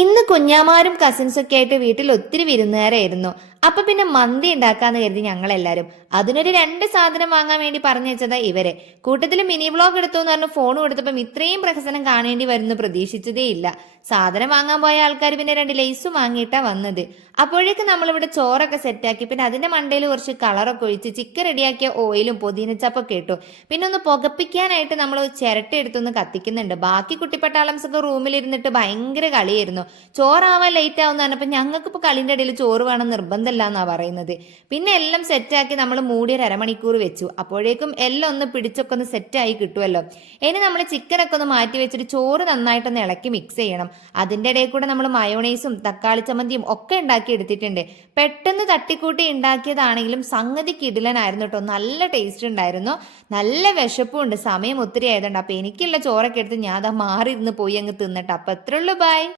ഇന്ന് കുഞ്ഞാമാരും കസിൻസൊക്കെ ആയിട്ട് വീട്ടിൽ ഒത്തിരി വിരുന്നുകാരായിരുന്നു. അപ്പൊ പിന്നെ മന്തി ഉണ്ടാക്കാന്ന് കരുതി ഞങ്ങളെല്ലാരും. അതിനൊരു 2 സാധനം വാങ്ങാൻ വേണ്ടി പറഞ്ഞു വെച്ചതാ ഇവരെ. കൂട്ടത്തിൽ മിനി വ്ലോഗ് എടുത്തു എന്ന് പറഞ്ഞ് ഫോൺ കൊടുത്തപ്പം ഇത്രയും പ്രഹസനം കാണേണ്ടി വരുന്നു പ്രതീക്ഷിച്ചതേ ഇല്ല. സാധനം വാങ്ങാൻ പോയ ആൾക്കാർ പിന്നെ 2 ലേസും വാങ്ങിയിട്ടാ വന്നത്. അപ്പോഴേക്ക് നമ്മളിവിടെ ചോറൊക്കെ സെറ്റാക്കി, പിന്നെ അതിന്റെ മണ്ടയിൽ കുറച്ച് കളറൊക്കെ ഒഴിച്ച് ചിക്കൻ റെഡിയാക്കിയ ഓയിലും പൊതിനച്ചപ്പൊക്കെ ഇട്ടു. പിന്നെ ഒന്ന് പുകപ്പിക്കാനായിട്ട് നമ്മൾ ചിരട്ട എടുത്തൊന്ന് കത്തിക്കുന്നുണ്ട്. ബാക്കി കുട്ടിപ്പട്ടാളംസ് ഒക്കെ റൂമിലിരുന്നിട്ട് ഭയങ്കര കളിയായിരുന്നു. ചോറാവാൻ ലേറ്റ് ആവുന്ന പറഞ്ഞപ്പോൾ ഞങ്ങൾക്ക് ഇപ്പോൾ കളിൻ്റെ ഇടയിൽ ചോറ് വേണം നിർബന്ധമില്ല എന്നാ പറയുന്നത്. പിന്നെ എല്ലാം സെറ്റാക്കി നമ്മൾ മൂടി ഒരു അരമണിക്കൂർ വെച്ചു. അപ്പോഴേക്കും എല്ലാം ഒന്ന് പിടിച്ചൊക്കെ ഒന്ന് സെറ്റായി കിട്ടുമല്ലോ. ഇനി നമ്മൾ ചിക്കനൊക്കെ ഒന്ന് മാറ്റി വെച്ചിട്ട് ചോറ് നന്നായിട്ടൊന്ന് ഇളക്കി മിക്സ് ചെയ്യണം. അതിൻ്റെ ഇടയിൽ കൂടെ നമ്മൾ മയോണൈസും തക്കാളി ചമ്മന്തിയും ഒക്കെ ഉണ്ടാക്കി എടുത്തിട്ടുണ്ട്. പെട്ടെന്ന് തട്ടിക്കൂട്ടി ഉണ്ടാക്കിയതാണെങ്കിലും സംഗതി കിടിലനായിരുന്നു കേട്ടോ. നല്ല ടേസ്റ്റ് ഉണ്ടായിരുന്നു. നല്ല വിശപ്പും ഉണ്ട്. സമയം ഒത്തിരി ആയതുകൊണ്ട്. അപ്പൊ എനിക്കുള്ള ചോറൊക്കെ എടുത്ത് ഞാൻ അതാ മാറി ഇരുന്ന് പോയി അങ്ങ് തിന്നിട്ട്. അപ്പൊ അത്രേ ഉള്ളൂ. ബൈ.